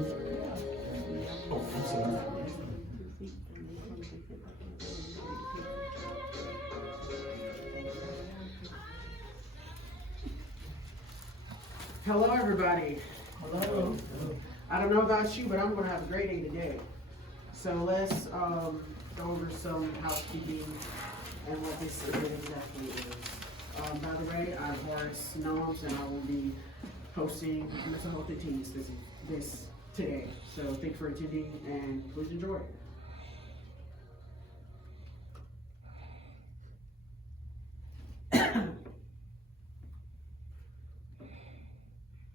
Hello, everybody. Hello. I don't know about you, but I'm going to have a great day today. So let's go over some housekeeping and what this event exactly is. By the way, I'm Horace Noams, and I will be hosting Mental Health and Teens this today. So thank you for attending, and please enjoy.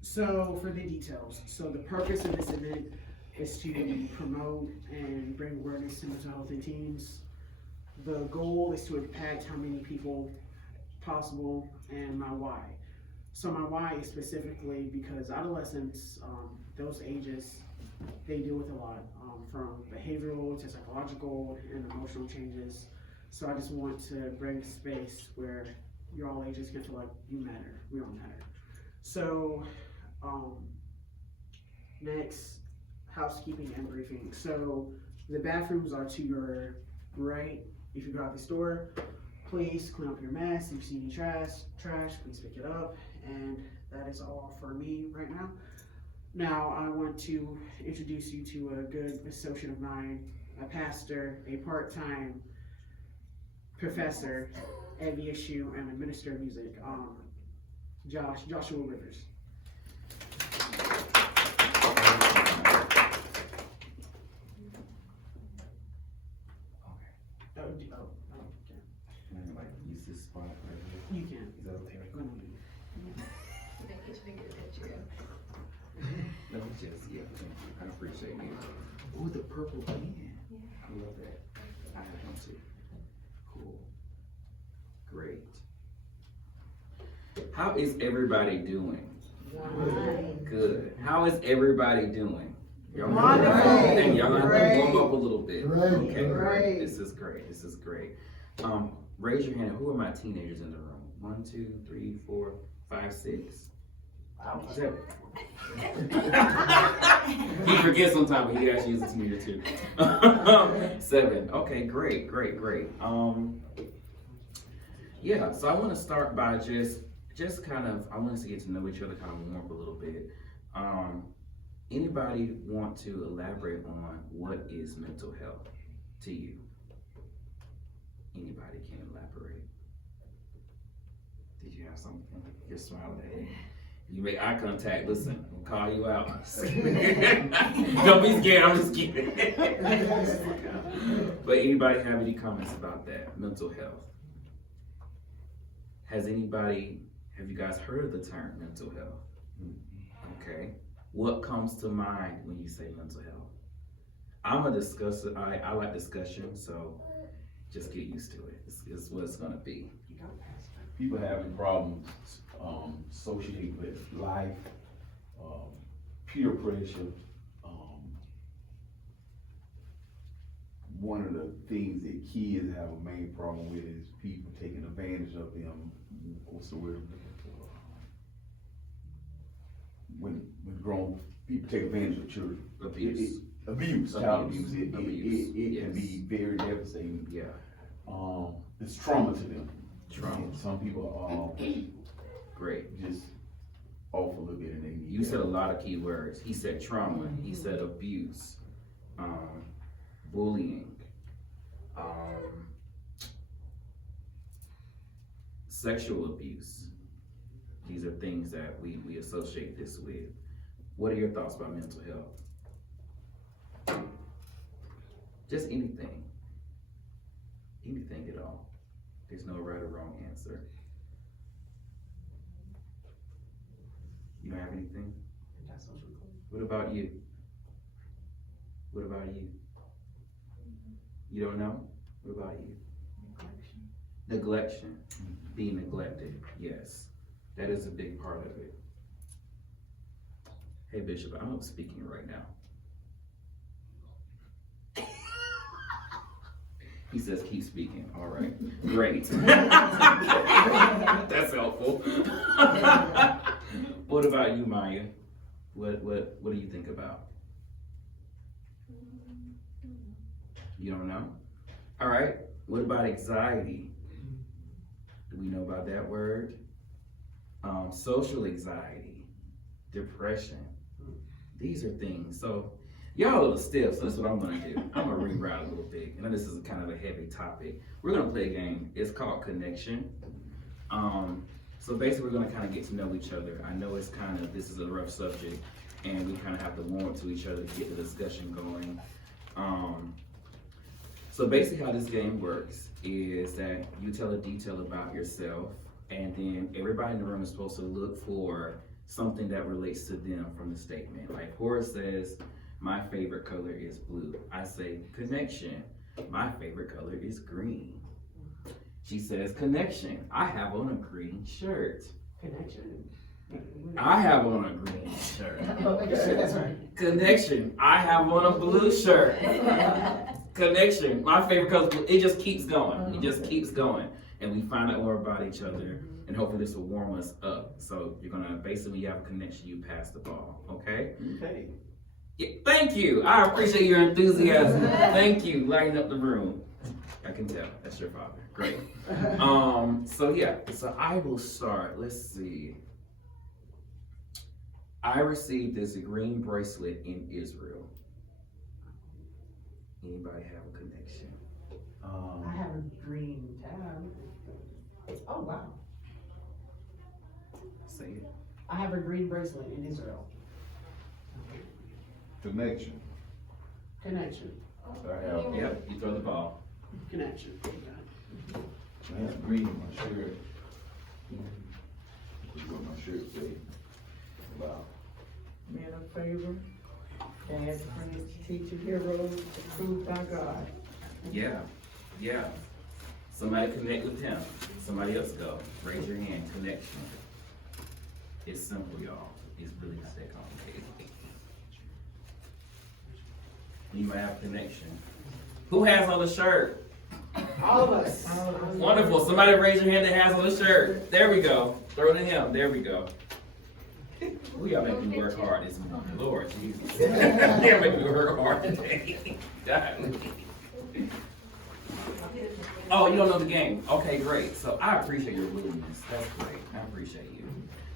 So for the details, so the purpose of this event is to promote and bring awareness to mental health in teens. The goal is to impact how many people possible, and my why. So my why is specifically because adolescents, those ages, they deal with a lot, from behavioral to psychological and emotional changes. So I just want to bring a space where your all ages can feel like you matter, we all matter. So next, housekeeping and briefing. So the bathrooms are to your right. If you go out the store, please clean up your mess. If you see any trash, please pick it up. And that is all for me right now. Now I want to introduce you to a good associate of mine, a pastor, a part-time professor at VSU, and a minister of music, Joshua Rivers. Can I like use this spot right here? You can. Is that okay? No, just, yeah, thank you. I appreciate you. Oh, the purple pen. Yeah. I love that. I have one too. Cool. Great. How is everybody doing? Good. How is everybody doing? Y'all and y'all gonna have to warm up a little bit. Okay, great. This is great. This is great. Raise your hand. Who are my teenagers in the room? 1, 2, 3, 4, 5, 6. Seven. He forgets sometimes, but he actually is a teenager too. 7. Okay, great. Yeah. So I want to start by just kind of, I want us to get to know each other, kind of warm up a little bit. Anybody want to elaborate on what is mental health to you? Anybody can elaborate. Did you have something? You're smiling at me. You make eye contact. Listen, I'll call you out. Don't be scared. I'm just kidding. But anybody have any comments about that? Mental health. Have you guys heard of the term mental health? Okay. What comes to mind when you say mental health? I'm a discusser. I like discussion, so just get used to it. It's what it's gonna be. People having problems associated with life, peer pressure. One of the things that kids have a main problem with is people taking advantage of them. What's the word I'm looking for? When grown people take advantage of children. Child abuse. It can be very devastating. Yeah. It's trauma to them. Trauma. Some people Great. just off a little bit and they need You said a lot of key words. He said trauma. He said abuse, bullying, sexual abuse. These are things that we associate this with. What are your thoughts about mental health? Just anything. Anything at all. There's no right or wrong answer. You don't have anything? What about you? What about you? You don't know? What about you? Neglection. Being neglected, yes. That is a big part of it. Hey Bishop, I'm speaking right now. He says keep speaking. All right, great. That's helpful. What about you, Maya? What do you think about You don't know? All right, what about anxiety? Do we know about that word? Social anxiety, depression. These are things. So y'all a little stiff, so this is what I'm gonna do. I'm gonna reroute a little bit. I know this is kind of a heavy topic. We're gonna play a game. It's called Connection. So basically we're gonna kind of get to know each other. I know this is a rough subject, and we kind of have to warm up to each other to get the discussion going. So basically how this game works is that you tell a detail about yourself, and then everybody in the room is supposed to look for something that relates to them from the statement. Like Horace says, my favorite color is blue. I say, connection. My favorite color is green. She says, connection. I have on a green shirt. Connection. I have on a green shirt. That's right. Connection. I have on a blue shirt. Connection. My favorite color is blue. It just keeps going. It just keeps going. And we find out more about each other. And hopefully this will warm us up. So you're gonna basically have a connection, you pass the ball, okay? Okay. Yeah, thank you. I appreciate your enthusiasm. Thank you. Lighting up the room. I can tell. That's your father. Great. So I will start. Let's see. I received this green bracelet in Israel. Anybody have a connection? I have a green tab. Oh, wow. Say it. I have a green bracelet in Israel. Connection. Connection. I have. Yep, you throw the ball. Connection. I have green in my shirt. This is what my shirt say. Wow. Man of favor, dad, friends, teacher, hero, approved by God. Yeah, yeah. Somebody connect with him. Somebody else go. Raise your hand. Connection. It's simple, y'all. It's really not that complicated. You might have a connection. Who has on the shirt? All of us. Wonderful. Somebody raise your hand that has on the shirt. There we go. Throw it in him. There we go. Ooh, y'all make me work hard this morning. Lord Jesus. Y'all make me work hard today. God. Oh, you don't know the game. Okay, great. So I appreciate your willingness. That's great. I appreciate you.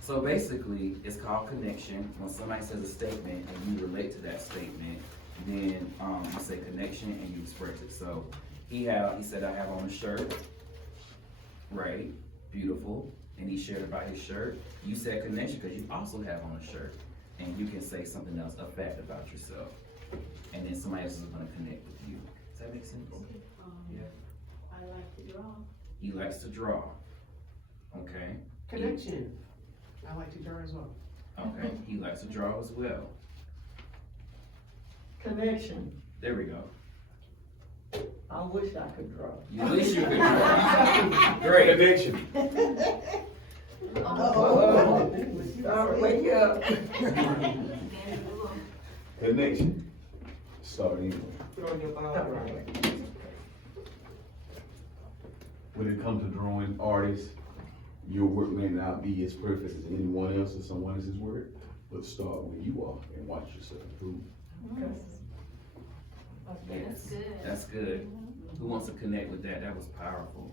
So basically, it's called connection. When somebody says a statement and you relate to that statement, then you say connection and you express it. So he said, I have on a shirt. Right. Beautiful. And he shared about his shirt. You said connection because you also have on a shirt. And you can say something else, a fact about yourself. And then somebody else is going to connect with you. Does that make sense? Yeah. I like to draw. He likes to draw. Okay. Connection. I like to draw as well. Okay. He likes to draw as well. Connection, There we go. I wish I could draw. You wish you could draw. Great. Connection. Oh, sorry, wake up. Connection. Start anyway. Throw your ball right. When it comes to drawing artists, your work may not be as perfect as anyone else or someone else's work, but start where you are and watch yourself improve. That's good. That's good. Who wants to connect with that? That was powerful.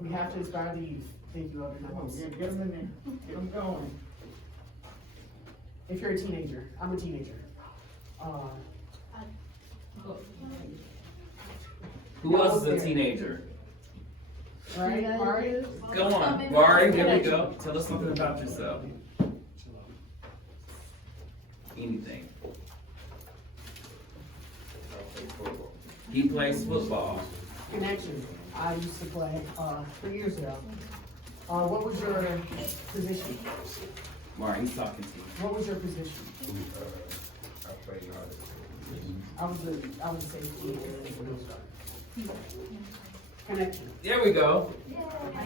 We have to inspire the youth. Thank you, Elder Come on, Nichols. get them in there, get them going. If you're a teenager, I'm a teenager. Who else is a teenager? Right, Mari? Go on, Mari, here we go. Tell us something about yourself. Anything. He plays football. Connection. I used to play 3 years ago. What was your position? Mari, he's talking to you. What was your position? I play hard. I was a safety. Connection. There we go. I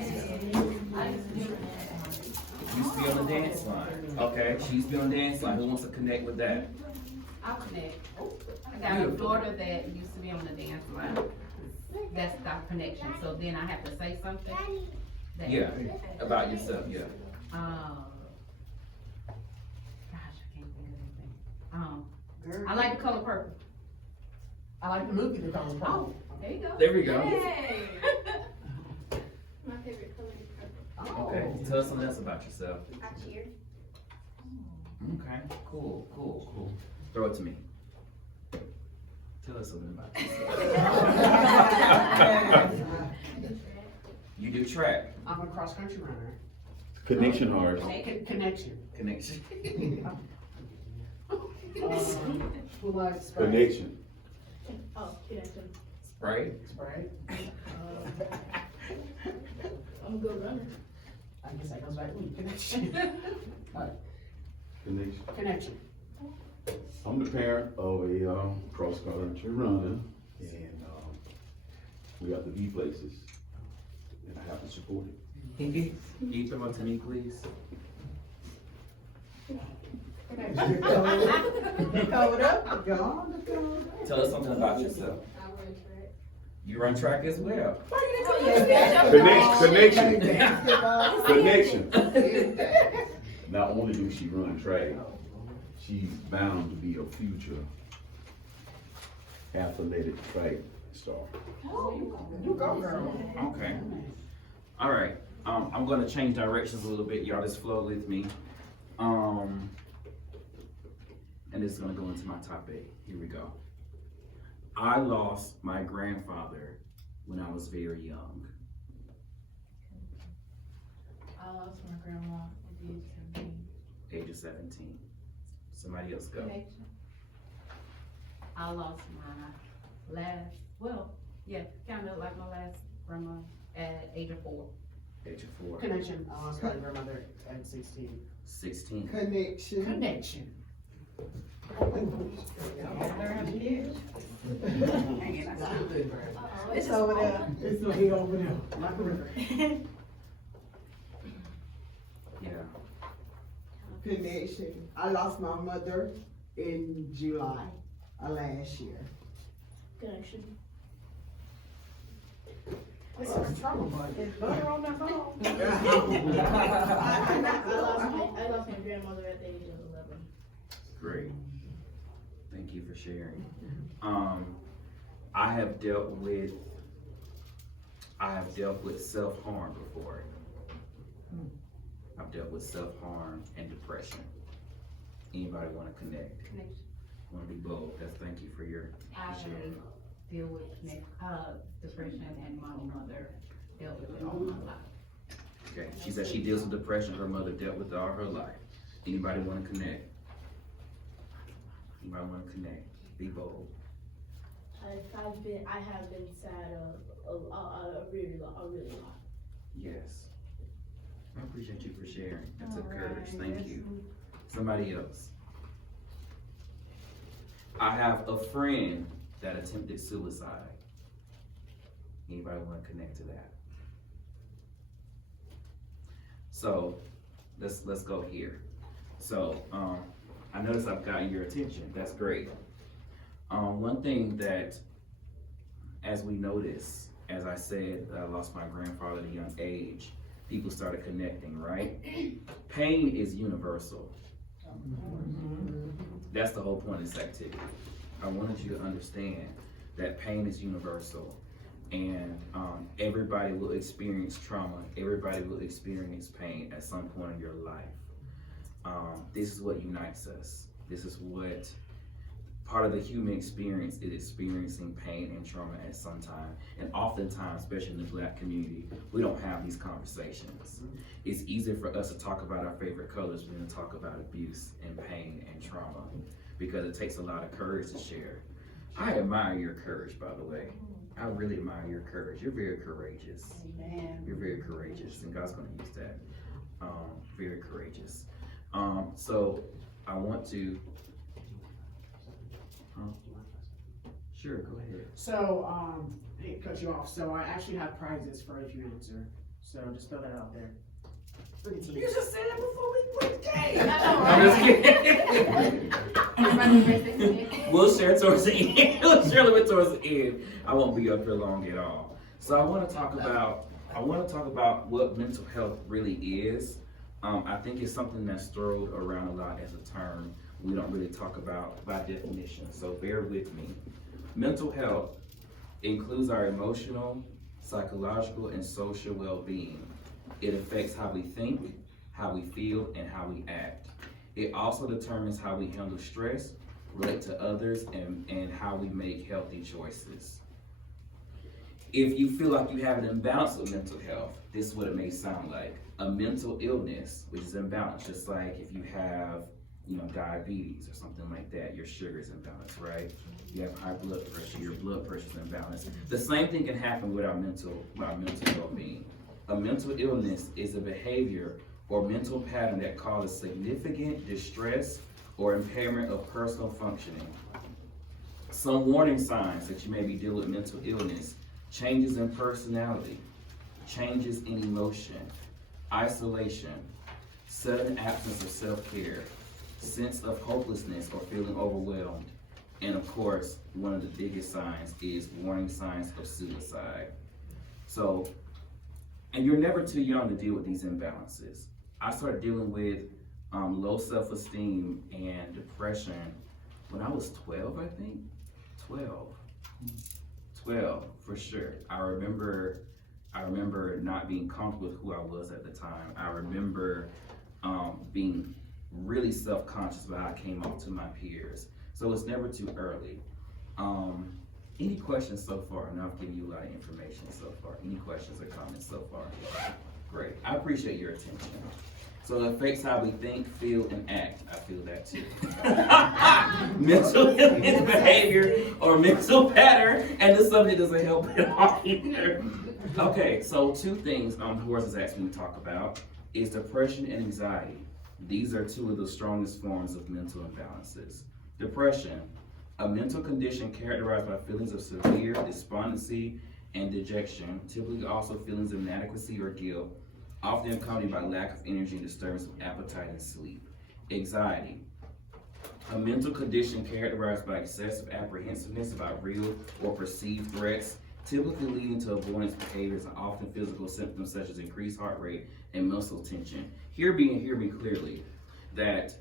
Used to be on the dance line. Okay, she used to be on the dance line. Who wants to connect with that? I'll connect. I got a daughter that used to be on the dance line. That's the connection. So then I have to say something. That, Yeah, about yourself, yeah. Gosh, I can't think of anything. I like the color purple. I like the movie The Color Purple. There you go. There we go. Yay. My favorite color is purple. Okay, tell us something else about yourself. I cheer. Okay, cool. Throw it to me. Tell us something about yourself. You do track. I'm a cross country runner. Connection hard. Connection. Connection. Who likes Sprite? Connection. Oh, connection. Right? Sprite? I'm a good runner. I guess that goes back to me. Connection. Connection. Connection. I'm the parent of a cross country runner, and we have to be places, and I have to support it. Can you throw it to me, please? Covered up, gone, gone. Tell us something about yourself. I run track. You run track as well. Connection. Basketball. Connection. Not only do she run track, she's bound to be a future athletic track star. You go, girl. Okay. All right. I'm gonna change directions a little bit. Y'all just flow with me. And this is gonna go into my topic. Here we go. I lost my grandfather when I was very young. I lost my grandma at the age of 17. Age of 17. Somebody else go. Connection. I lost my last, kind of like my last grandma at age of 4. Age of 4. Connection. I lost my grandmother at 16. 16. Connection. Connection. It's over there. It's the way over there, like a river. Yeah. Connection. I lost my mother in July of last year. Connection. This is trouble, buddy. It's butter on the phone. I lost my grandmother at the age of 11. Great. Thank you for sharing. I have dealt with self-harm before. I've dealt with self-harm and depression. Anybody want to connect? Connection. Want to be bold? That's thank you for your I sharing. deal with depression, and my mother dealt with it all my life. Okay. She said she deals with depression. Her mother dealt with it all her life. Anybody want to connect? Anybody want to connect? Be bold. I have been sad a really lot. Yes. I appreciate you for sharing. That's a courage. Thank you. Somebody else. I have a friend that attempted suicide. Anybody want to connect to that? So let's go here. So I notice I've gotten your attention. That's great. One thing that, as we notice, as I said, I lost my grandfather at a young age, people started connecting, right? Pain is universal. That's the whole point of this activity. I wanted you to understand that pain is universal, and everybody will experience trauma. Everybody will experience pain at some point in your life. This is what unites us. This is what part of the human experience is, experiencing pain and trauma at some time. And oftentimes, especially in the Black community, we don't have these conversations. It's easier for us to talk about our favorite colors than to talk about abuse and pain and trauma, because it takes a lot of courage to share. I admire your courage, by the way. I really admire your courage. You're very courageous. Amen. You're very courageous, and God's going to use that. Very courageous. So I want to. Sure, go ahead. So, I hate to cut you off. So I actually have prizes for if you answer. So just throw that out there. Bring it to me. You just said it before we quit the game. I'm just kidding. We'll share towards the end. We'll share it towards the end. I won't be up here long at all. So I want to talk about what mental health really is. I think it's something that's thrown around a lot as a term, we don't really talk about by definition, so bear with me. Mental health includes our emotional, psychological, and social well-being. It affects how we think, how we feel, and how we act. It also determines how we handle stress, relate to others, and how we make healthy choices. If you feel like you have an imbalance with mental health, this is what it may sound like. A mental illness, which is imbalanced, just like if you have, diabetes or something like that, your sugar is imbalanced, right? You have high blood pressure, your blood pressure is imbalanced. The same thing can happen with our mental well-being. A mental illness is a behavior or mental pattern that causes significant distress or impairment of personal functioning. Some warning signs that you may be dealing with mental illness: changes in personality, changes in emotion, isolation, sudden absence of self-care, sense of hopelessness or feeling overwhelmed, and of course, one of the biggest signs is warning signs of suicide. So, and you're never too young to deal with these imbalances. I started dealing with low self-esteem and depression when I was 12, I think. 12 for sure. I remember not being comfortable with who I was at the time. I remember being really self-conscious about how I came off to my peers. So it's never too early. Any questions so far? And I've given you a lot of information so far. Any questions or comments so far? Great. I appreciate your attention. So it affects how we think, feel, and act. I feel that too. Mental illness, behavior, or mental pattern, and the subject doesn't help at all either. Okay, so two things Horace has asked me to talk about is depression and anxiety. These are two of the strongest forms of mental imbalances. Depression, a mental condition characterized by feelings of severe despondency and dejection, typically also feelings of inadequacy or guilt, often accompanied by lack of energy and disturbance of appetite and sleep. Anxiety, a mental condition characterized by excessive apprehensiveness about real or perceived threats, typically leading to avoidance behaviors and often physical symptoms such as increased heart rate and muscle tension. Hear me clearly, that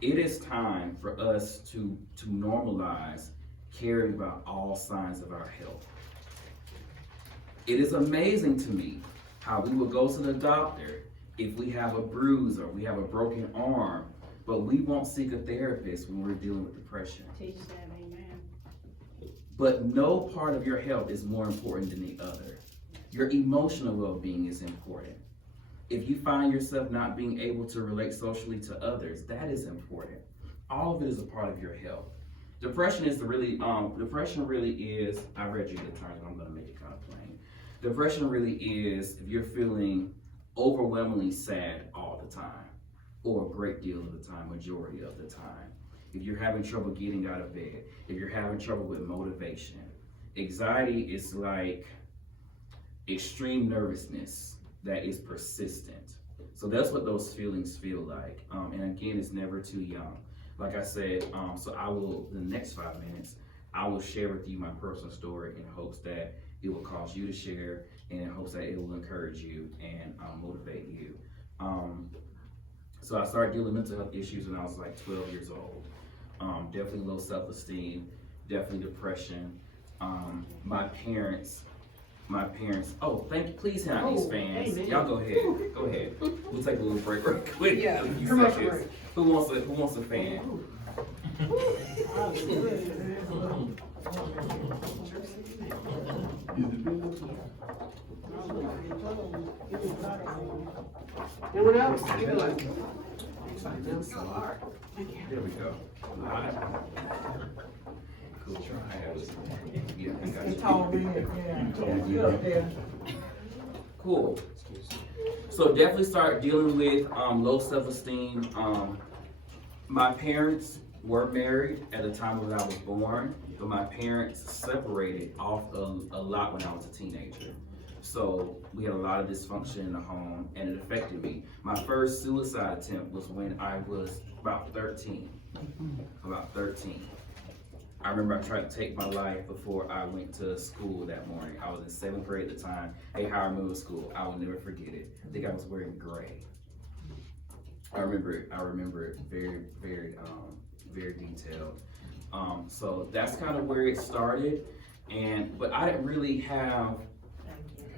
it is time for us to normalize caring about all signs of our health. It is amazing to me how we will go to the doctor if we have a bruise or we have a broken arm, but we won't seek a therapist when we're dealing with depression. Teach that, amen. But no part of your health is more important than the other. Your emotional well-being is important. If you find yourself not being able to relate socially to others, that is important. All of it is a part of your health. Depression really is, I read you the terms, but I'm gonna make it kind of plain. Depression really is if you're feeling overwhelmingly sad all the time, or a great deal of the time, majority of the time. If you're having trouble getting out of bed, if you're having trouble with motivation. Anxiety is like extreme nervousness that is persistent. So that's what those feelings feel like. And again, it's never too young. Like I said, so I will, in the next 5 minutes, I will share with you my personal story in hopes that it will cause you to share, and in hopes that it will encourage you and motivate you. So I started dealing with mental health issues when I was like 12 years old. Definitely low self-esteem, definitely depression. My parents, oh, please hand out these fans. Amen. Y'all go ahead. We'll take a little break real quick. Yeah, a few commercial seconds. break. Who wants a fan? Anyone else? Give it like. There we go. Cool try. Yeah, I got you. Tall man, yeah. You up there. Cool. So definitely start dealing with low self-esteem. My parents were married at the time when I was born, but my parents separated off a lot when I was a teenager. So we had a lot of dysfunction in the home, and it affected me. My first suicide attempt was when I was about 13. I remember I tried to take my life before I went to school that morning. I was in 7th grade at the time, at Howard Middle School. I will never forget it. I think I was wearing gray. I remember it very, very very detailed. So that's kind of where it started, but I didn't really have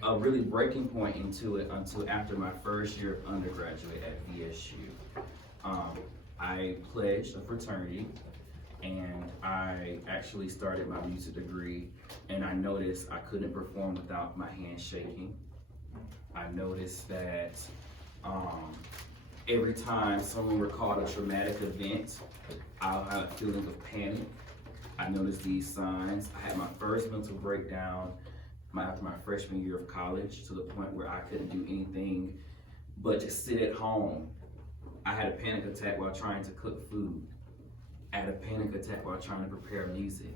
a really breaking point into it until after my first year of undergraduate at VSU. I pledged a fraternity, and I actually started my music degree, and I noticed I couldn't perform without my hands shaking. I noticed that every time someone recalled a traumatic event, I'll have a feeling of panic. I noticed these signs. I had my first mental breakdown after my freshman year of college, to the point where I couldn't do anything but just sit at home. I had a panic attack while trying to cook food. I had a panic attack while trying to prepare music.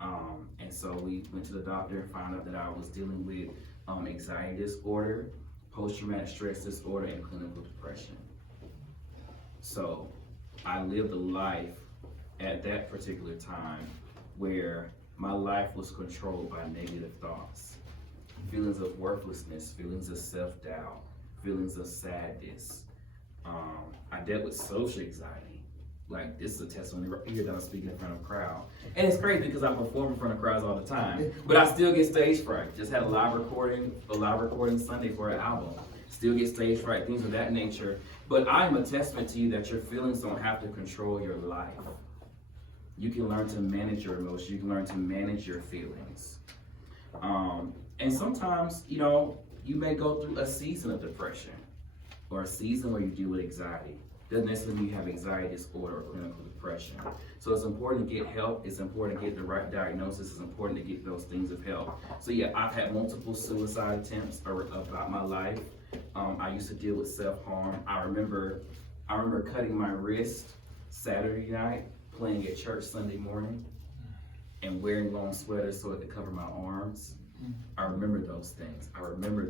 And so we went to the doctor and found out that I was dealing with anxiety disorder, post-traumatic stress disorder, and clinical depression. So I lived a life at that particular time where my life was controlled by negative thoughts, feelings of worthlessness, feelings of self-doubt, feelings of sadness. I dealt with social anxiety. Like, this is a testimony right here that I'm speaking in front of a crowd. And it's crazy because I perform in front of crowds all the time, but I still get stage fright. Just had a live recording Sunday for an album. Still get stage fright, things of that nature. But I am a testament to you that your feelings don't have to control your life. You can learn to manage your emotions. You can learn to manage your feelings. And sometimes, you may go through a season of depression or a season where you deal with anxiety. Doesn't necessarily mean you have anxiety disorder or clinical depression. So it's important to get help. It's important to get the right diagnosis. It's important to get those things of help. So yeah, I've had multiple suicide attempts about my life. I used to deal with self-harm. I remember cutting my wrist Saturday night, playing at church Sunday morning, and wearing long sweaters so it could cover my arms. I remember those things. I remember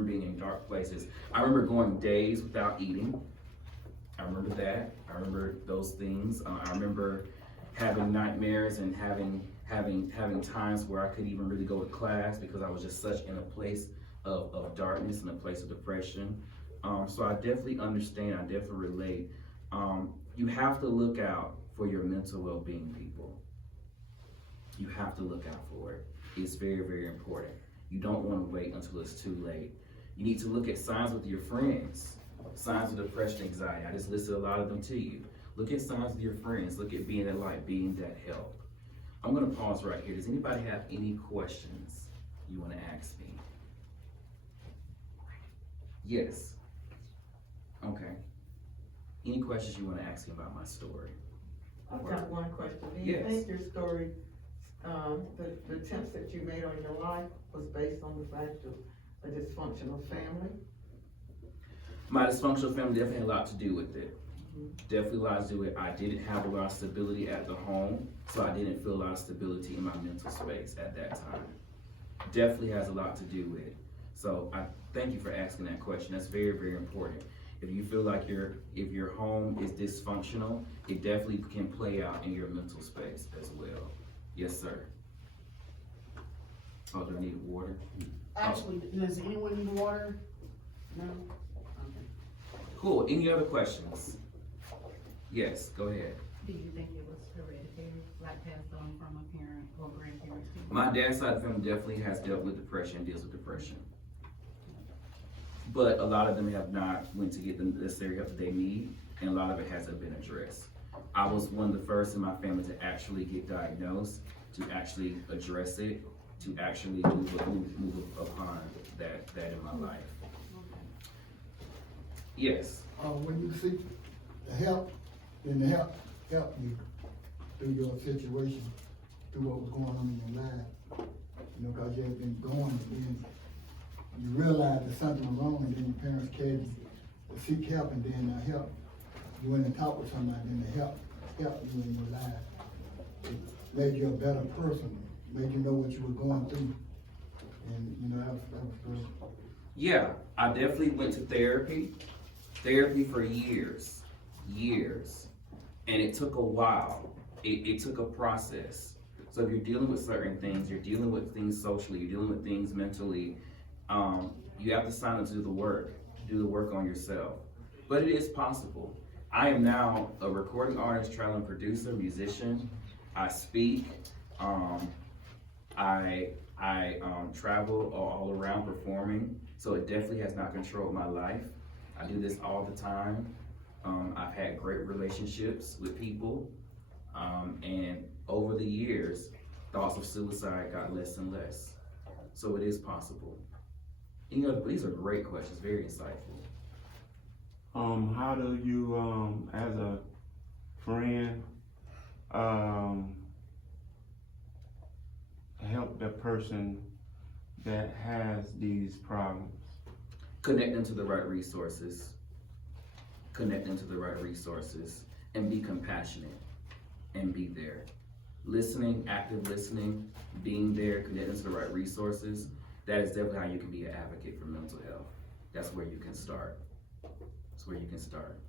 being in dark places. I remember going days without eating. I remember that. I remember those things. I remember having nightmares and having times where I couldn't even really go to class because I was just such in a place of darkness and a place of depression. So I definitely understand. I definitely relate. You have to look out for your mental well-being, people. You have to look out for it. It's very, very important. You don't want to wait until it's too late. You need to look at signs with your friends. Signs of depression, anxiety. I just listed a lot of them to you. Look at signs with your friends. Look at being that light, being that help. I'm going to pause right here. Does anybody have any questions you want to ask me? Yes. Okay. Any questions you want to ask me about my story? I've got one question. Do you Yes. think your story, the attempts that you made on your life was based on the fact of a dysfunctional family? My dysfunctional family definitely had a lot to do with it. Definitely a lot to do with it. I didn't have a lot of stability at the home, so I didn't feel a lot of stability in my mental space at that time. Definitely has a lot to do with it. So I thank you for asking that question. That's very, very important. If you feel like if your home is dysfunctional, it definitely can play out in your mental space as well. Yes, sir. Oh, do I need water? Actually, does anyone need water? No? Okay. Cool. Any other questions? Yes, go ahead. Do you think it was hereditary, like passed on from a parent or grandparent? My dad's side of the family definitely has dealt with depression, deals with depression. But a lot of them have not went to get the necessary help that they need, and a lot of it hasn't been addressed. I was one of the first in my family to actually get diagnosed, to actually address it, to actually move upon that in my life. Yes. When you seek the help, then the help you through your situation, through what was going on in your life. Cause you had been going, and you realized that something was wrong, and then your parents carried you to seek help, and then help. You went and talked with somebody, and the help you in your life. It made you a better person, made you know what you were going through. And that was good. Yeah, I definitely went to therapy for years, and it took a while. It took a process. So if you're dealing with certain things, you're dealing with things socially, you're dealing with things mentally, you have to sign up to do the work on yourself. But it is possible. I am now a recording artist, traveling producer, musician. I speak. I travel all around performing, so it definitely has not controlled my life. I do this all the time. I've had great relationships with people, and over the years, thoughts of suicide got less and less. So it is possible. You know, these are great questions, very insightful. How do you, as a friend, help the person that has these problems? Connect them to the right resources. Connect them to the right resources, and be compassionate and be there. Listening, active listening, being there, connecting to the right resources. That is definitely how you can be an advocate for mental health. That's where you can start. That's where you can start.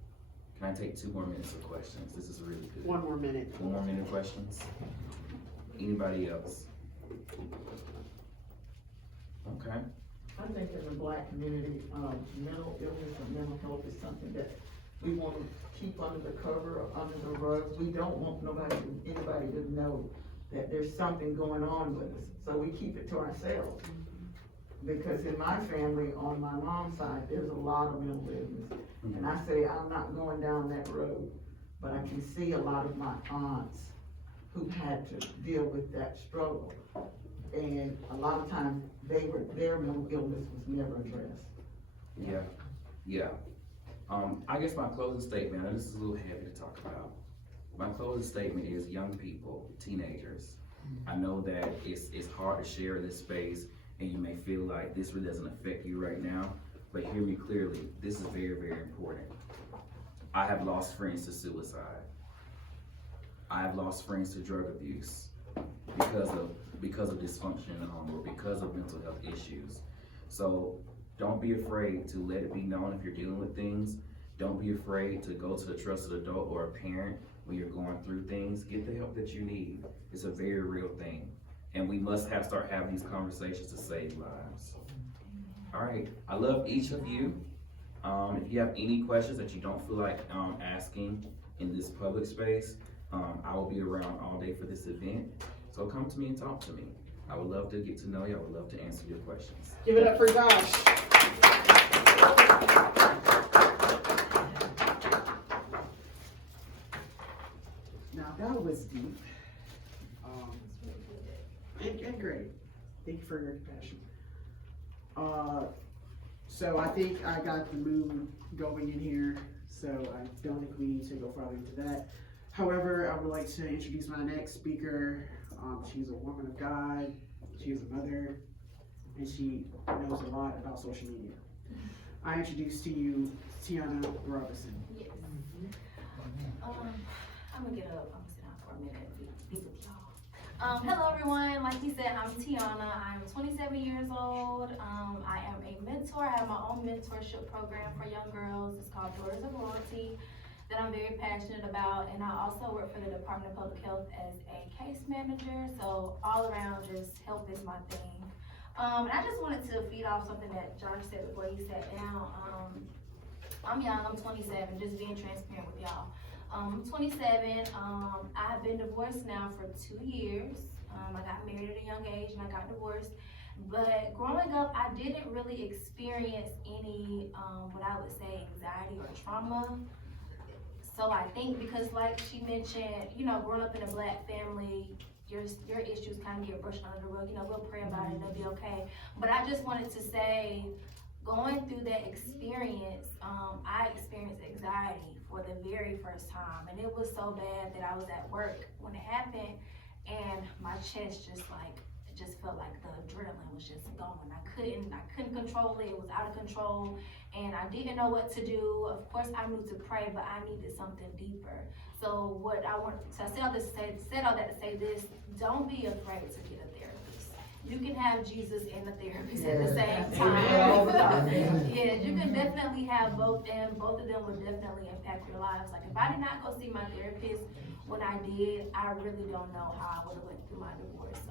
Can I take 2 more minutes of questions? This is really good. 1 more minute. 1 more minute of questions? Anybody else? Okay. I think in the black community, mental illness and mental health is something that we want to keep under the cover or under the rug. We don't want anybody to know that there's something going on with us, so we keep it to ourselves. Because in my family, on my mom's side, there's a lot of mental illness. And I say, I'm not going down that road, but I can see a lot of my aunts who've had to deal with that struggle. And a lot of times, their mental illness was never addressed. Yeah. I guess my closing statement, I know this is a little heavy to talk about. My closing statement is young people, teenagers. I know that it's hard to share this space, and you may feel like this really doesn't affect you right now, but hear me clearly, this is very, very important. I have lost friends to suicide. I have lost friends to drug abuse because of dysfunction in the home or because of mental health issues. So don't be afraid to let it be known if you're dealing with things. Don't be afraid to go to the trusted adult or a parent when you're going through things. Get the help that you need. It's a very real thing. And we must start having these conversations to save lives. All right, I love each of you. If you have any questions that you don't feel like asking in this public space, I will be around all day for this event. So come to me and talk to me. I would love to get to know you. I would love to answer your questions. Give it up for Josh. Now that was deep. And great. Thank you for your compassion. So I think I got the mood going in here, so I don't think we need to go farther into that. However, I would like to introduce my next speaker. She's a woman of God, she is a mother, and she knows a lot about social media. I introduce to you Tiana Robinson. Yes. I'm gonna get up, I'm gonna sit down for a minute and be with y'all. Hello everyone, like he said, I'm Tiana, I'm 27 years old. I am a mentor, I have my own mentorship program for young girls. It's called Daughters of Royalty, that I'm very passionate about, and I also work for the Department of Public Health as a case manager, so all around just health is my thing. And I just wanted to feed off something that Josh said before he sat down. I'm young, I'm 27, just being transparent with y'all. I'm 27, I've been divorced now for 2 years. I got married at a young age and I got divorced. But growing up, I didn't really experience any, what I would say, anxiety or trauma. So I think because like she mentioned, you know, growing up in a black family, your issues kind of get brushed under the rug. You know, we'll pray about it and it'll be okay. But I just wanted to say, going through that experience, I experienced anxiety for the very first time. And it was so bad that I was at work when it happened and my chest just felt like the adrenaline was just going. I couldn't control it. It was out of control and I didn't know what to do. Of course I knew to pray, but I needed something deeper. So I said all that to say this, don't be afraid to get a therapist. You can have Jesus and a therapist at the same time. Yeah, you can definitely have both, and both of them will definitely impact your lives. Like if I did not go see my therapist when I did, I really don't know how I would have went through my divorce.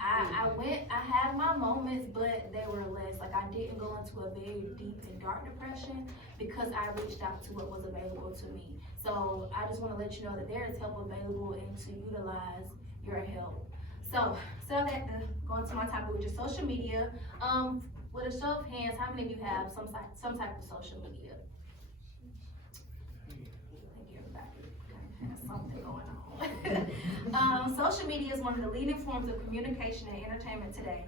I had my moments, but they were less. Like, I didn't go into a very deep and dark depression because I reached out to what was available to me. So I just wanna let you know that there is help available and to utilize your help. So that go into my topic, which is social media. With a show of hands, how many of you have some type of social media? I think everybody kind of has something going on. Social media is one of the leading forms of communication and entertainment today.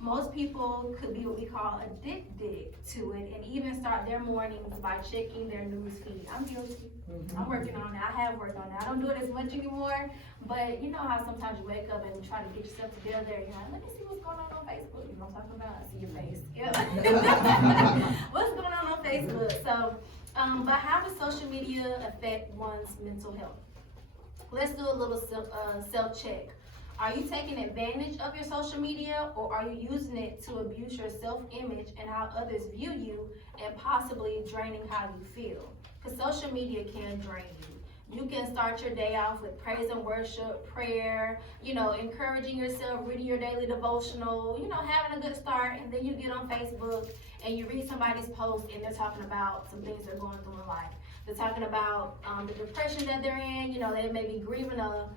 Most people could be what we call addicted to it and even start their mornings by checking their news feed. I'm guilty. I'm working on it. I have worked on it. I don't do it as much anymore, but you know how sometimes you wake up and try to get yourself together. You're like, let me see what's going on Facebook. You know what I'm talking about? I see your face. Yeah. What's going on Facebook? So, but how does social media affect one's mental health? Let's do a little self-check. Are you taking advantage of your social media, or are you using it to abuse your self-image and how others view you and possibly draining how you feel? Because social media can drain you. You can start your day off with praise and worship, prayer, encouraging yourself, reading your daily devotional, having a good start, and then you get on Facebook and you read somebody's post and they're talking about some things they're going through in life. They're talking about the depression that they're in, they may be grieving a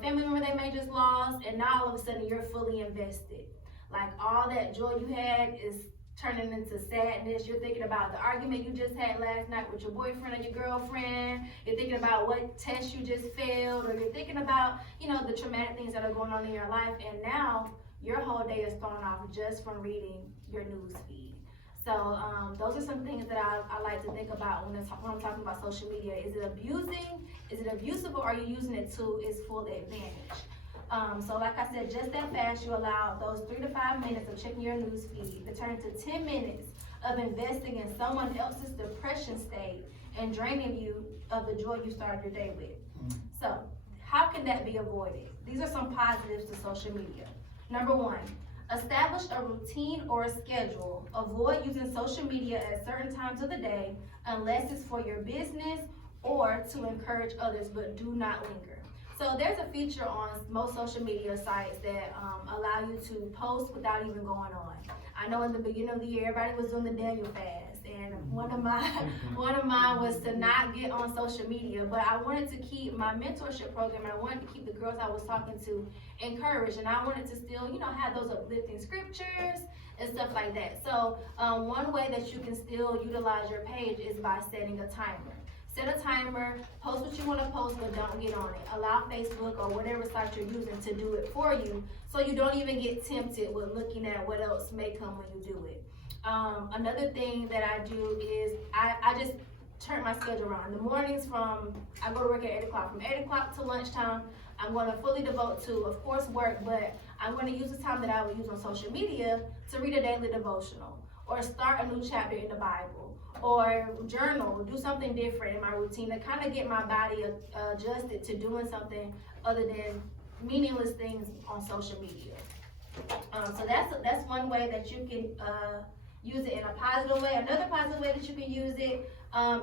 family member they may just lost, and now all of a sudden you're fully invested. Like, all that joy you had is turning into sadness. You're thinking about the argument you just had last night with your boyfriend or your girlfriend. You're thinking about what test you just failed, or you're thinking about, the traumatic things that are going on in your life, and now your whole day is thrown off just from reading your news feed. So those are some things that I like to think about when I'm talking about social media. Is it abusing? Is it abusive, or are you using it to its full advantage? So like I said, just that fast, you allow those 3 to 5 minutes of checking your news feed to turn into 10 minutes of investing in someone else's depression state and draining you of the joy you started your day with. So how can that be avoided? These are some positives to social media. Number 1, establish a routine or a schedule. Avoid using social media at certain times of the day unless it's for your business or to encourage others, but do not linger. So there's a feature on most social media sites that allow you to post without even going on. I know in the beginning of the year, everybody was doing the Daniel fast, and one of mine was to not get on social media, but I wanted to keep my mentorship program, and I wanted to keep the girls I was talking to encouraged, and I wanted to still, have those uplifting scriptures and stuff like that. So one way that you can still utilize your page is by setting a timer. Set a timer, post what you want to post, but don't get on it. Allow Facebook or whatever site you're using to do it for you, so you don't even get tempted with looking at what else may come when you do it. Another thing that I do is I just turn my schedule around. In the mornings I go to work at 8 o'clock. From 8 o'clock to lunchtime, I'm going to fully devote to, of course, work, but I'm going to use the time that I would use on social media to read a daily devotional, or start a new chapter in the Bible, or journal, do something different in my routine to kind of get my body adjusted to doing something other than meaningless things on social media. So that's one way that you can use it in a positive way. Another positive way that you can use it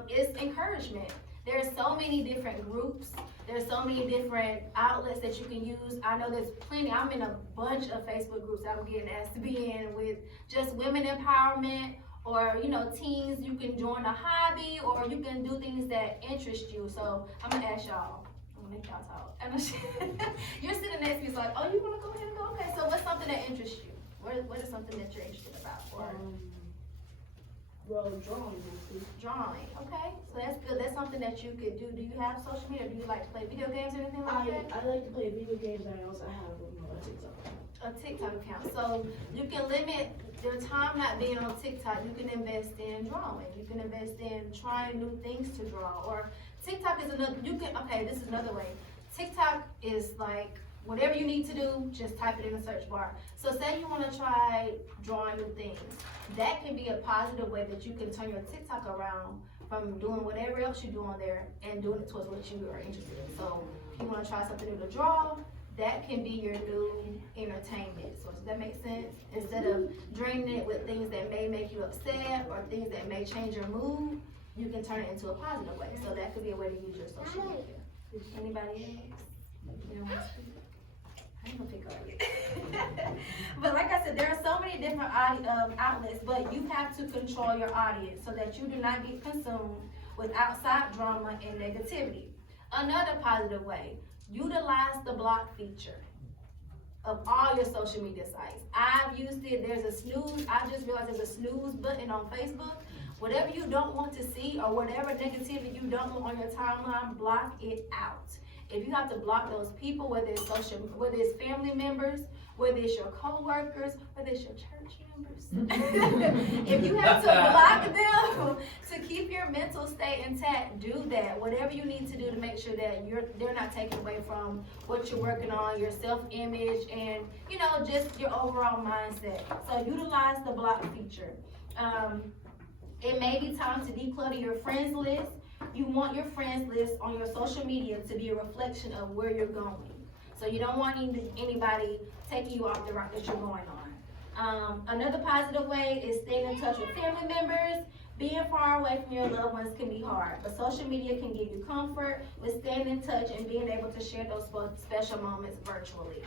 is encouragement. There's so many different groups. There's so many different outlets that you can use. I know there's plenty. I'm in a bunch of Facebook groups that I'm getting asked to be in with just women empowerment, or teens. You can join a hobby, or you can do things that interest you. So I'm gonna ask y'all. I'm gonna make y'all talk. You're sitting next to me, it's like, oh, you wanna go ahead and go? Okay. So what's something that interests you? What is something that you're interested about? Well, drawing. Drawing. Okay. So that's good. That's something that you could do. Do you have social media? Do you like to play video games or anything like that? I like to play video games, and I also have a TikTok. A TikTok account. So you can limit your time not being on TikTok. You can invest in drawing. You can invest in trying new things to draw. Or TikTok is another, this is another way. TikTok is like, whatever you need to do, just type it in the search bar. So say you want to try drawing new things. That can be a positive way that you can turn your TikTok around from doing whatever else you do on there and doing it towards what you are interested in. So if you want to try something new to draw, that can be your new entertainment. So does that make sense? Instead of draining it with things that may make you upset or things that may change your mood, you can turn it into a positive way. So that could be a way to use your social media. Anybody else? I ain't gonna pick on it. But like I said, there are so many different outlets, but you have to control your audience so that you do not get consumed with outside drama and negativity. Another positive way, utilize the block feature of all your social media sites. I've used it. There's a snooze. I just realized there's a snooze button on Facebook. Whatever you don't want to see or whatever negativity you don't want on your timeline, block it out. If you have to block those people, whether it's family members, whether it's your co-workers, whether it's your church members, if you have to block them to keep your mental state intact, do that. Whatever you need to do to make sure that they're not taken away from what you're working on, your self-image, and just your overall mindset. So utilize the block feature. It may be time to declutter your friends list. You want your friends list on your social media to be a reflection of where you're going. So you don't want anybody taking you off the route that you're going on. Another positive way is staying in touch with family members. Being far away from your loved ones can be hard, but social media can give you comfort with staying in touch and being able to share those special moments virtually.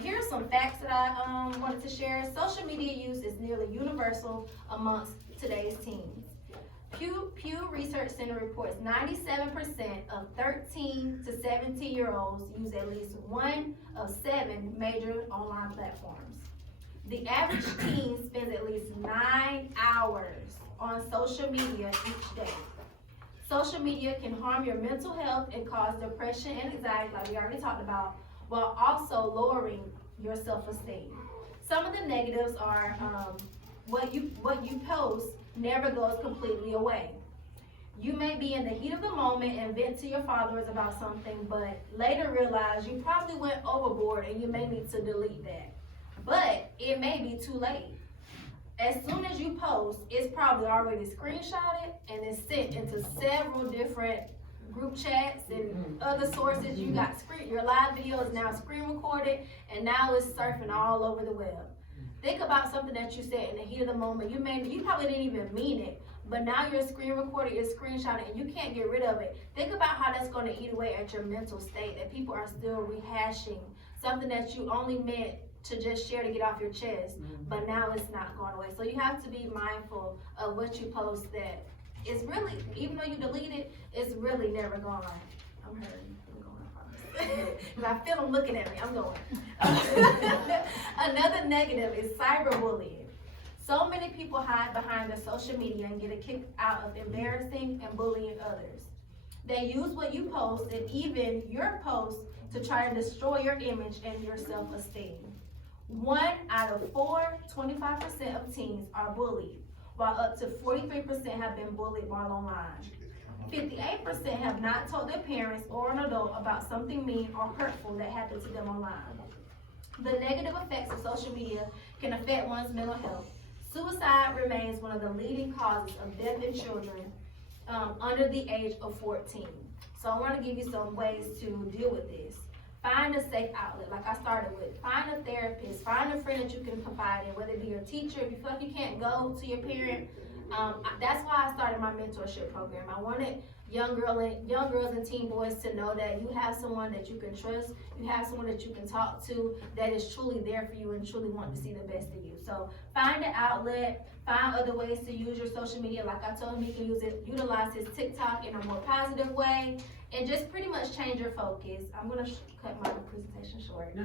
Here are some facts that I wanted to share. Social media use is nearly universal amongst today's teens. Pew Research Center reports 97% of 13 to 17-year-olds use at least one of 7 major online platforms. The average teen spends at least 9 hours on social media each day. Social media can harm your mental health and cause depression and anxiety, like we already talked about, while also lowering your self-esteem. Some of the negatives are what you post never goes completely away. You may be in the heat of the moment and vent to your followers about something, but later realize you probably went overboard and you may need to delete that. But it may be too late. As soon as you post, it's probably already screenshotted and it's sent into several different group chats and other sources. You got your live video is now screen recorded, and now it's surfing all over the web. Think about something that you said in the heat of the moment. You probably didn't even mean it, but now you're screen recording, you're screenshotting, and you can't get rid of it. Think about how that's going to eat away at your mental state, that people are still rehashing something that you only meant to just share to get off your chest, but now it's not going away. So you have to be mindful of what you post, that it's really, even though you delete it, it's really never gone. I'm hurting. Because I feel them looking at me. I'm going. Another negative is cyberbullying. So many people hide behind their social media and get a kick out of embarrassing and bullying others. They use what you post and even your post to try to destroy your image and your self-esteem. 1 out of 4, 25% of teens are bullied, while up to 43% have been bullied while online. 58% have not told their parents or an adult about something mean or hurtful that happened to them online. The negative effects of social media can affect one's mental health. Suicide remains one of the leading causes of death in children under the age of 14. So I want to give you some ways to deal with this. Find a safe outlet, like I started with. Find a therapist, find a friend that you can confide in, whether it be your teacher. If you feel like you can't go to your parent, that's why I started my mentorship program. I wanted young girls and teen boys to know that you have someone that you can trust, you have someone that you can talk to that is truly there for you and truly want to see the best of you. So find an outlet, find other ways to use your social media. Like I told him, he can utilize his TikTok in a more positive way, and just pretty much change your focus. I'm gonna cut my presentation short. No,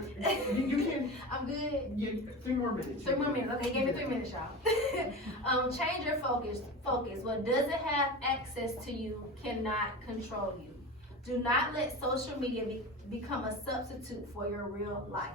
you can. I'm good. 3 more minutes. 3 more minutes. Okay, give me 3 minutes, y'all. Change your focus. What doesn't have access to you cannot control you. Do not let social media become a substitute for your real life.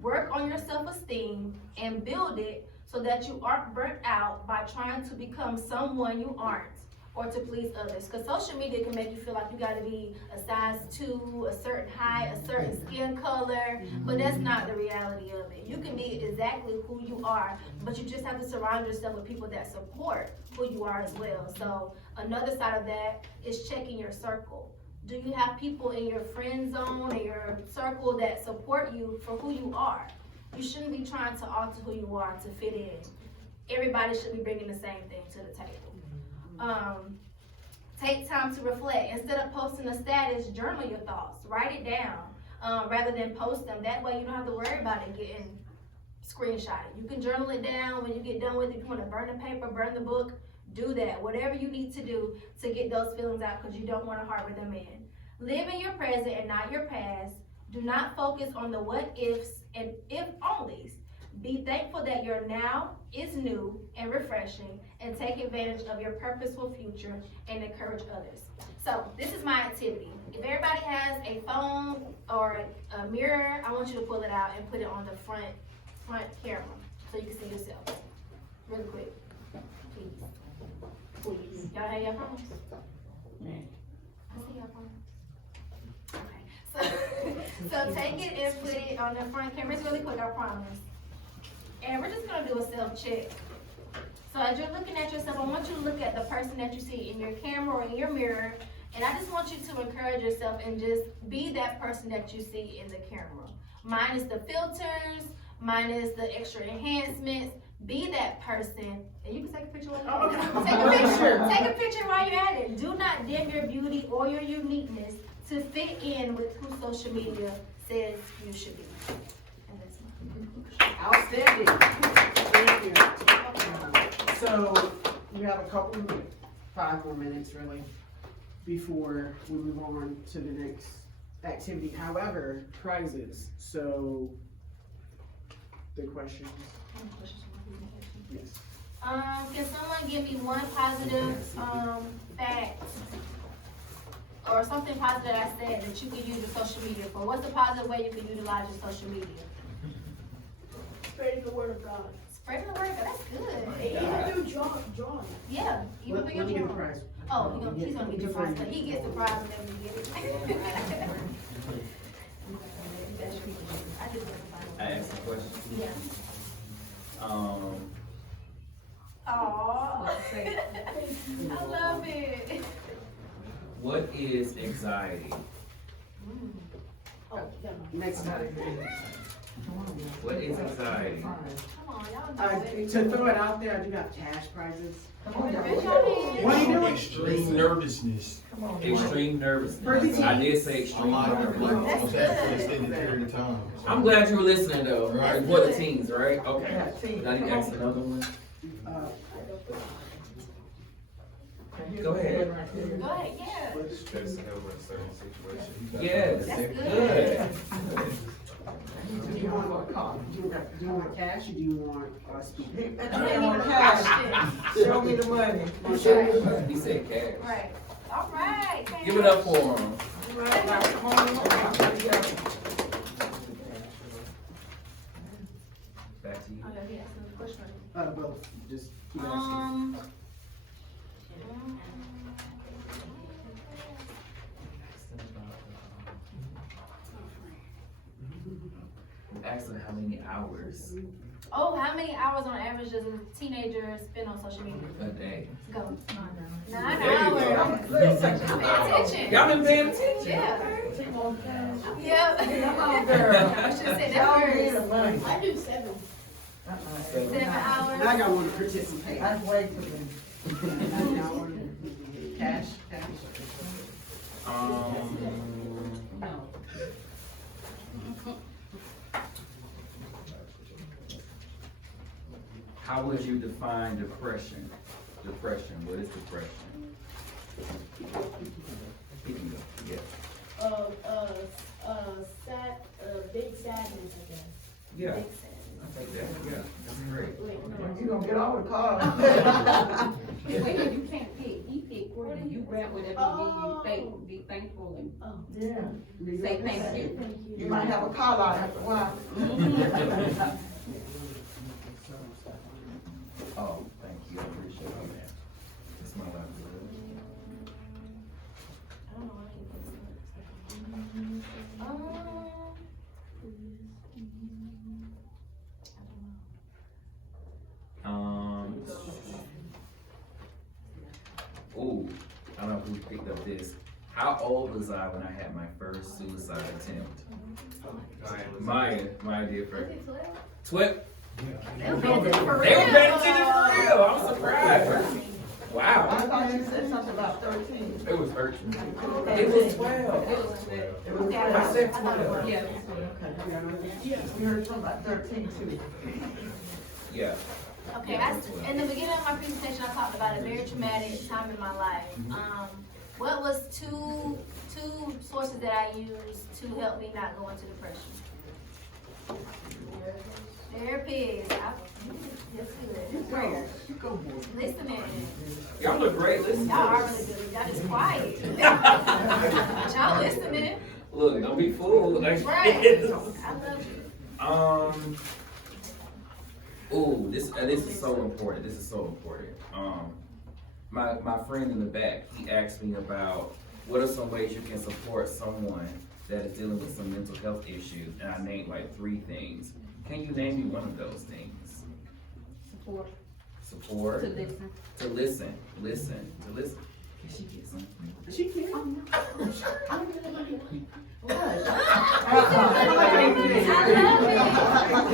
Work on your self-esteem and build it so that you aren't burnt out by trying to become someone you aren't, or to please others. Because social media can make you feel like you gotta be a size 2, a certain height, a certain skin color, but that's not the reality of it. You can be exactly who you are, but you just have to surround yourself with people that support who you are as well. So another side of that is checking your circle. Do you have people in your friend zone, in your circle that support you for who you are? You shouldn't be trying to alter who you are to fit in. Everybody should be bringing the same thing to the table. Take time to reflect. Instead of posting a status, journal your thoughts. Write it down. rather than post them. That way you don't have to worry about it getting screenshotted. You can journal it down when you get done with it. If you wanna burn the paper, burn the book, do that. Whatever you need to do to get those feelings out, because you don't wanna harbor them in. Live in your present and not your past. Do not focus on the what ifs and if onlys. Be thankful that your now is new and refreshing, and take advantage of your purposeful future and encourage others. So this is my activity. If everybody has a phone or a mirror, I want you to pull it out and put it on the front camera so you can see yourself. Really quick, please. Please. Y'all have your phones? I see your phones. Okay. So take it and put it on the front camera. It's really quick, I promise. And we're just gonna do a self-check. So as you're looking at yourself, I want you to look at the person that you see in your camera or in your mirror, and I just want you to encourage yourself and just be that person that you see in the camera. Minus the filters, minus the extra enhancements. Be that person, and you can take a picture while you're at it. Take a picture. Take a picture while you're at it. Do not dim your beauty or your uniqueness to fit in with who social media says you should be. And that's my Outstanding. Thank you. So we have a couple of minutes, 5 more minutes really, before we move on to the next activity. However, prizes. So the questions. Yes. Can someone give me one positive, fact or something positive I said that you can use your social media for? What's a positive way you can utilize your social media? Spreading the word of God. Spreading the word, but that's good. And even through drawing. Yeah, even Let when me you're get the drawing. prize. Oh, he's gonna get the prize, but he gets the prize whenever you get it. I just get the prize. I asked a question. Yeah. Um, Aww. I love it. what is anxiety? Oh, never mind. Next time. What is anxiety? Come on, y'all do it. To throw it out there, I do have cash prizes. Raise your hand. What are you doing? Extreme nervousness. Extreme nervousness. I did say extreme nervousness. That's For an extended period of time. I'm glad you were listening though. Right. For the teens, right? Okay. Yeah, teens. Now you can ask another one. Go ahead. Go ahead, yeah. Yes. That's Good. Do you want cash or do you want speaking? I want cash. Show me the money. He said cash. Right. All right. Give it up for him. Back to you. Okay, he asked another question. Both, just keep asking. Ask them how many hours Oh, how many hours on average does a teenager spend on social media? a day. Go. 9 There you go. hours. Pay attention. Y'all been paying attention. Yeah. Yep. Come on, girl. I should have said Show that me the first. money. I do 7. 7 hours. Now I got one to participate. That's way too many. Cash. How would you define depression? Depression, what is depression? You can go, yeah. Big sadness, I guess. Yeah, Big sadness. I take that, yeah, that's great. Wait, no. You gonna get all the cards. Wait, you can't pick, he picked for you, you grab whatever you think, be thankful and Oh, Yeah, say thank you. thank you. you might have a car lot after a while. Oh, thank you, I appreciate that. That's my love. I don't know why he puts it. I don't know. Ooh, I don't know who picked up this. How old was I when I had my first suicide attempt? Maya did Was first. it 12? 12? They were paying attention for real. They were paying attention for real, I'm surprised. Wow. I thought you said something about 13. It was 13. It was 12. It was Okay, I 12. I said thought it 12. was. Yeah. We heard something about 13 too. Yeah. Okay, in the beginning of my presentation, I talked about a very traumatic time in my life. What was two sources that I used to help me not go into depression? Therapy. That's good. Prayer. Listening. Y'all look great. Listen. Y'all are really good. Y'all just quiet. Y'all listening. Look, don't be fooled. Right. I love you. Ooh, this is so important. This is so important. My friend in the back, he asked me about what are some ways you can support someone that is dealing with some mental health issues, and I named like 3 things. Can you name me one of those things? Support. Support. To listen. To listen. Listen. To listen. Can she get something? She can. I love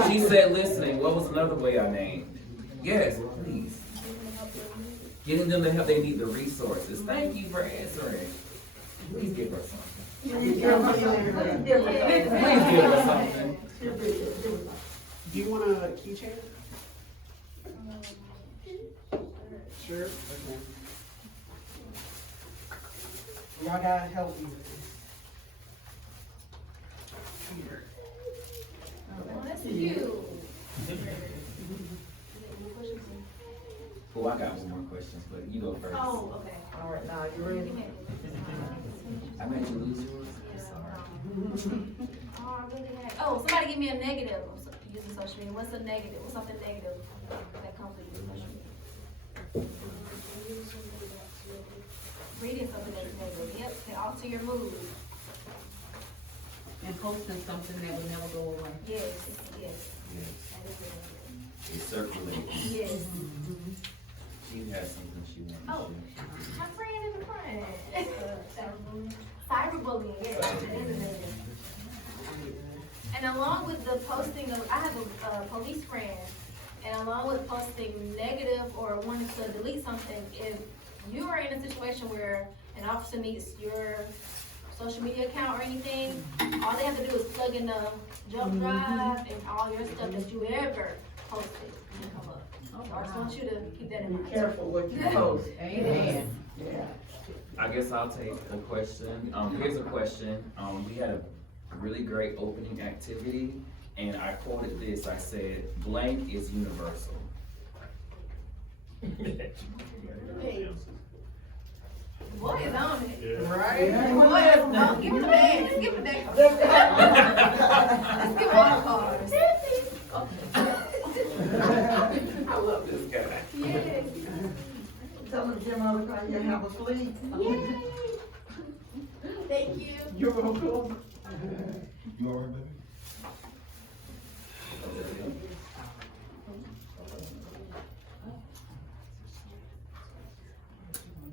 it. She said listening. What was another way I named? Yes, please. Getting them the help they need, the resources. Thank you for answering. Please give her something. Please give her something. Do you want a keychain? Sure. Okay. Y'all gotta help me with this. Here. Oh, that's cute. Oh, I got some more questions, but you go first. Oh, okay. All right, now, you ready? I made you lose yours. I'm sorry. Oh, I really had. Oh, somebody give me a negative of using social media. What's a negative? What's something negative that comes with using social media? Reading something that's negative. Yep, can alter your mood. And posting something that will never go away. Yes, yes. Yes. That is a It circulates. negative. Yes. She has something she wants Oh. to share. My friend in the front. Cyberbullying, yes, that is a negative. And along with the posting of, I have a police friend, and along with posting negative or wanting to delete something, if you are in a situation where an officer needs your social media account or anything, all they have to do is plug in the jump drive and all your stuff that you ever posted can come up. So I just want you to keep that in Be mind. careful what you post. Amen. Yeah. I guess I'll take the question. Here's a question. We had a really great opening activity, and I quoted this. I said, "Blank is universal." Boy is on it. Right? Boy is, oh, give me the bag, let's give me the bag. Let's give all the cards. I love this guy. Yes. Tell them, Jim, all the time you have a sleep. Yay. Thank you. You're welcome. You all right, baby?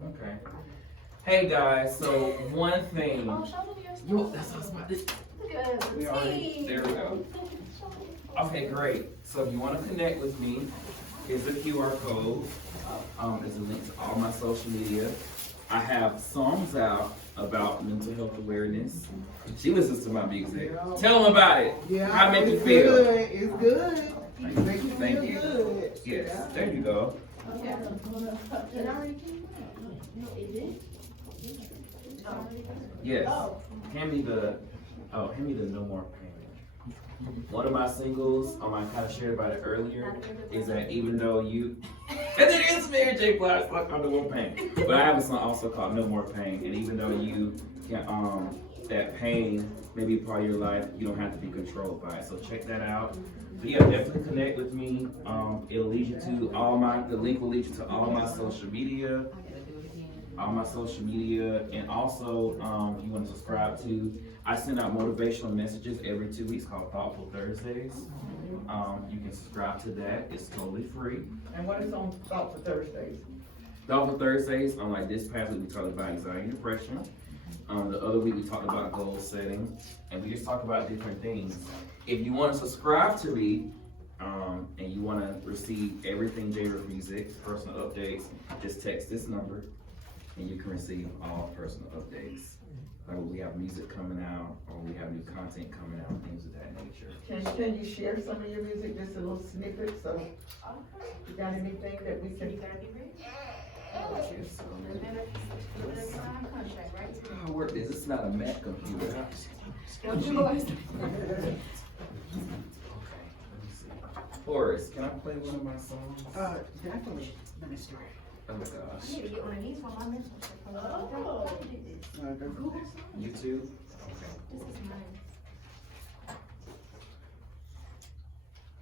Okay. Hey guys, so one thing. Oh, show them your stuff. Yo, that's what I was about to. Look at We already- there we go. Okay, great. So if you want to connect with me, here's a QR code. There's a link to all my social media. I have songs out about mental health awareness. She listens to my music. Tell them about it. How it make you feel? It's good. Thank you. Thank you. Yes, there you go. Yes. Hand me the No More Pain. One of my singles, I kind of shared about it earlier, is that even though you, and it is Mary J. Blige, like No More Pain. But I have a song also called No More Pain, and even though you can, that pain may be part of your life, you don't have to be controlled by it. So check that out. But yeah, definitely connect with me. It'll lead you to the link will lead you to all my social media. And also, if you want to subscribe to, I send out motivational messages every 2 weeks called Thoughtful Thursdays. You can subscribe to that, it's totally free. And what is on Thoughtful Thursdays? Thoughtful Thursdays, like this past week, we talked about anxiety and depression. The other week, we talked about goal setting, and we just talked about different things. If you want to subscribe to me, and you wanna receive everything J-Riff Music, personal updates, just text this number and you can receive all personal updates. Like when we have music coming out, or we have new content coming out, things of that nature. Can you share some of your music, just a little snippet, so you got anything that we can? How work this? It's not a Mac computer. Horace, can I play one of my songs? Definitely. Let me start. Oh my gosh. I need to get one of these for my mentorship. Oh. YouTube? This is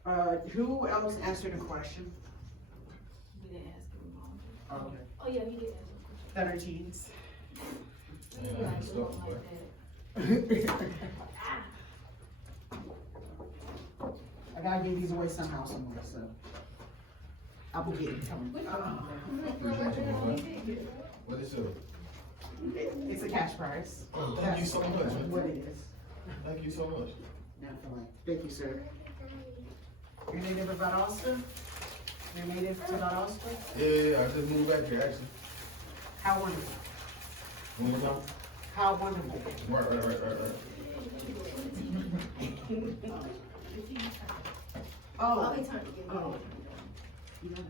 mine. Who else answered a question? We didn't ask him wrong. Okay. Oh, yeah, he did answer a question. That are teens. We didn't like do one like that. I gotta give these away somehow, somewhere, so. I will get it. What is it? It's a cash prize. Oh, thank you so much. What it is. Thank you so much. Definitely. Thank you, sir. You're native of Valdosta? You're native to Valdosta? Yeah, I just moved back here actually. How wonderful. One more time? How wonderful. Right. Oh. I'll be trying to get Oh. You got it.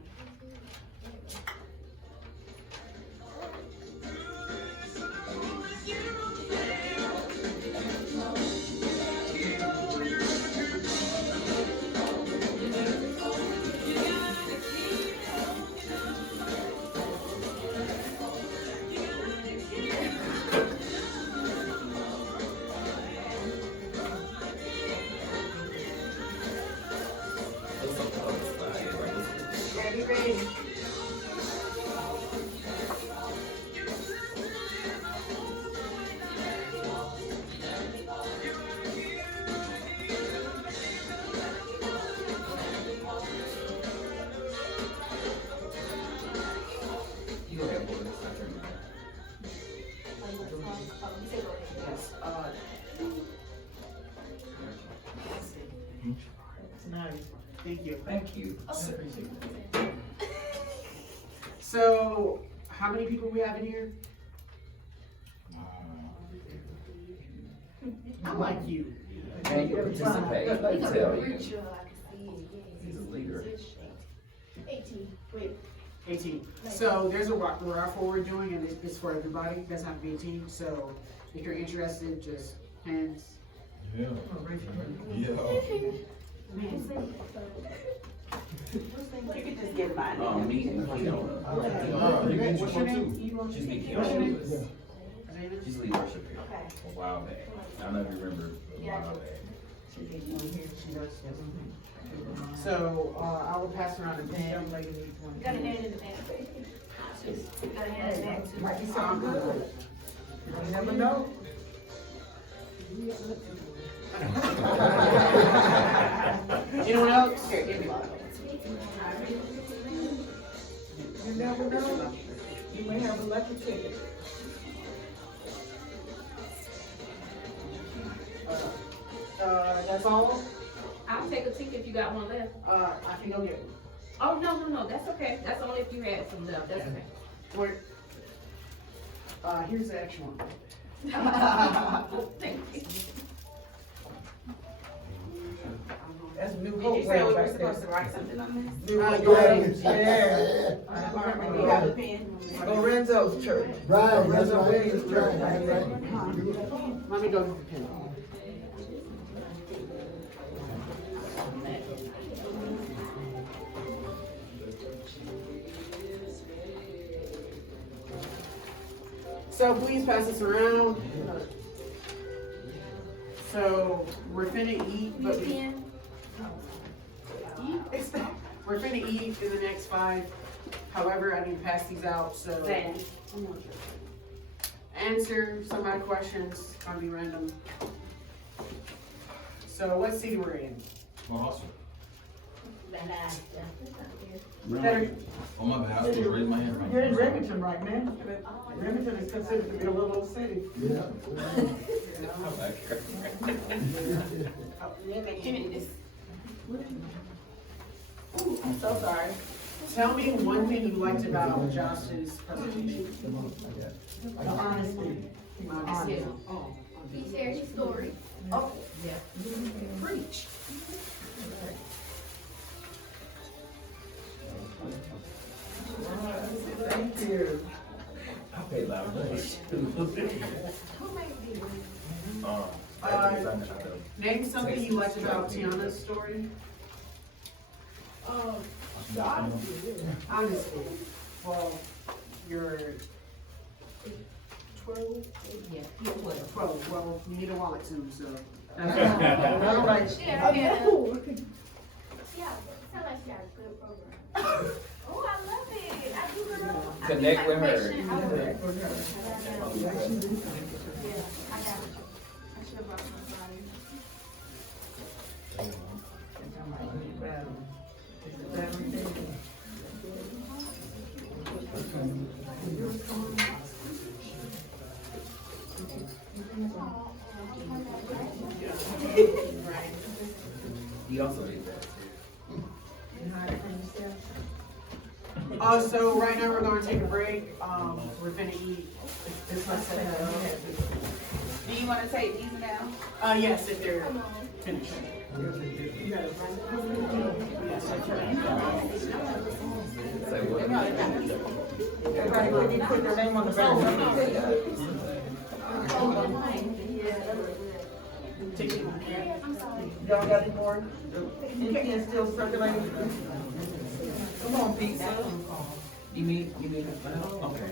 Ready, ready. You go ahead, Horace. I turn it back. Yes, It's nice. thank you. Thank you. So, how many people we have in here? I like you. And you participate, I can tell you. Sure, I can see it. He's a leader. 18, wait. 18. So there's a raffle we're doing, and it's for everybody. It doesn't have to be a team. So if you're interested, just hands. Yeah. Yeah. You could just get mine. Me and Keona. You can What's your name? She's me, What's your Keona name? Lewis. She's lead worship here a while back. I don't know if you remember a while back. So I will pass around a pen. You got a hand in the back. You got a hand in the back too. Might be something good. You never know. Anyone else? You never know. You may have a lucky ticket. That's all? I'll take a ticket if you got one left. I can go get one. Oh, no, that's okay. That's only if you had some left, that's okay. Wait. Here's the extra one. Thank you. That's New Did Hope. you say we were right supposed there. to write something on this? New Hope, Yeah. yeah. You have a pen? Lorenzo's church. Right, that's Lorenzo right, Williams' church. right, right. Let me go get the pen. So please pass this around. So we're finna eat, but we're finna eat in the next 5. However, I need to pass these out, so. Answer some of my questions, gonna be random. So what city we're in? Awesome. Better- Oh my bad, I was supposed to raise my hand. You're in Remington right now. Remington is considered to be a little old city. Yeah. I'm so sorry. Tell me one thing you liked about Josh's presentation. The honesty. Honesty. He shared his story. Oh, Preach. thank you. I pay loud noise. Name something you liked about Tiana's story. Honestly, well, you're 12? Yeah. 12, well, you need a wallet too, so. All right. Yeah, yeah. Yeah, sound like she got a good program. Oh, I love it. I do love it. Connect with her. I got it. I should have brought some flowers. He also did that. So right now we're gonna take a break, we're gonna eat, this much set up. Do you wanna take these now? Yes, if they're finished. Say what? Everybody, when you put their name on the back. Y'all got any more? Anything still circulating? Come on, pizza. You need a file? Okay.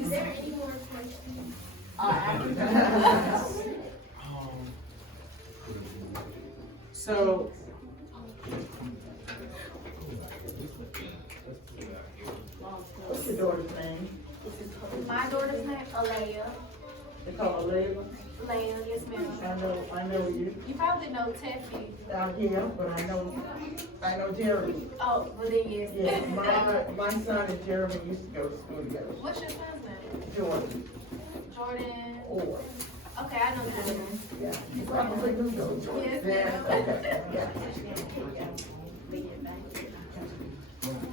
Is there any more questions? So, What's your daughter's name? My daughter's name, Alea. They call her Layla. Leia, yes ma'am. I know you. You probably know Teffy. Yeah, but I know Jeremy. Oh, well then yes. Yeah, my son and Jeremy used to go to school together. What's your son's name? Jordan. Jordan. Or, Okay, I know Jordan. yeah, you probably do know Jordan. Yes, Yeah, ma'am. okay, yeah.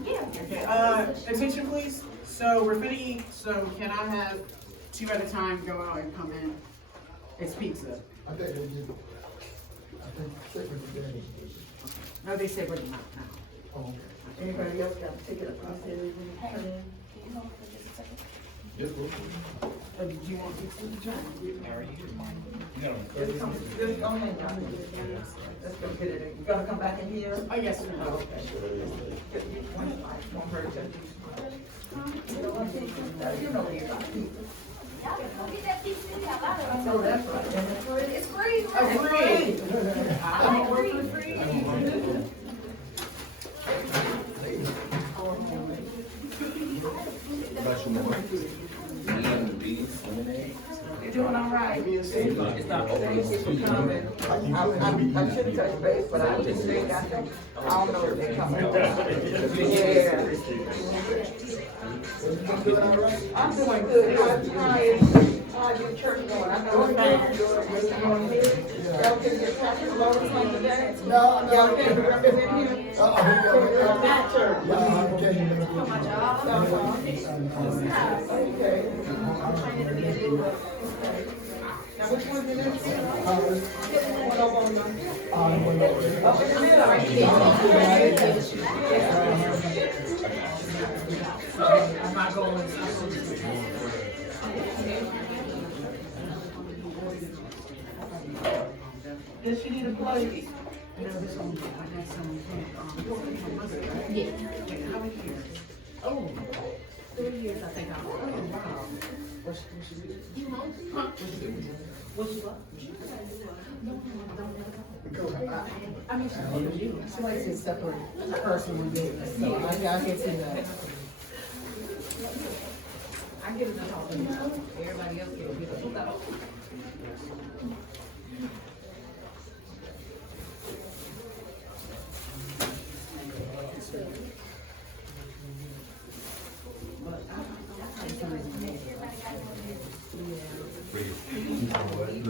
Yeah. okay, attention please, so we're gonna eat, so can I have 2 at a time go out and come in? It's pizza. I think they did, I think second today. No, they said, but not now. Oh, okay. Anybody else got a ticket up? I said, come in. Did you want pizza? Just come in, Johnny. Let's go get it. You gonna come back in here? Oh, yes, sir. Oh, okay. One person. You know you got pizza. Y'all can go get that pizza. We got a lot of I know that's right. And it's free. It's free. Oh, free. I like free. Lemonade. You're doing all right. It's not overly Thank you for sweet. coming. I should have touched base, but I just think, I don't know if they're coming. Yeah. I'm doing good. How's your church going? I know it's not good. Y'all can get traffic along the way today? Y'all can represent here? That church. Okay. Now, which one's the next one? One over on the- Up in the middle, right I'm not going. Does she need a plate? No, this one, I got some, Yeah. okay, how many years? Oh, 3 years, I think I'm. What's she do? I mean, she likes a separate person with business, so I can see that. I get it to talk to them. Everybody else get it. Everybody got one.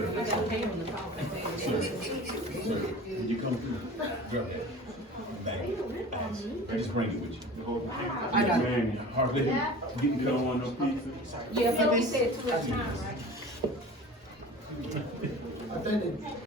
I got pain on the top. When you come through, grab that. Just bring it with you. I got it. Man, Hardly, you don't want no pizza? Yeah, but we said 2 at a time, right? I think that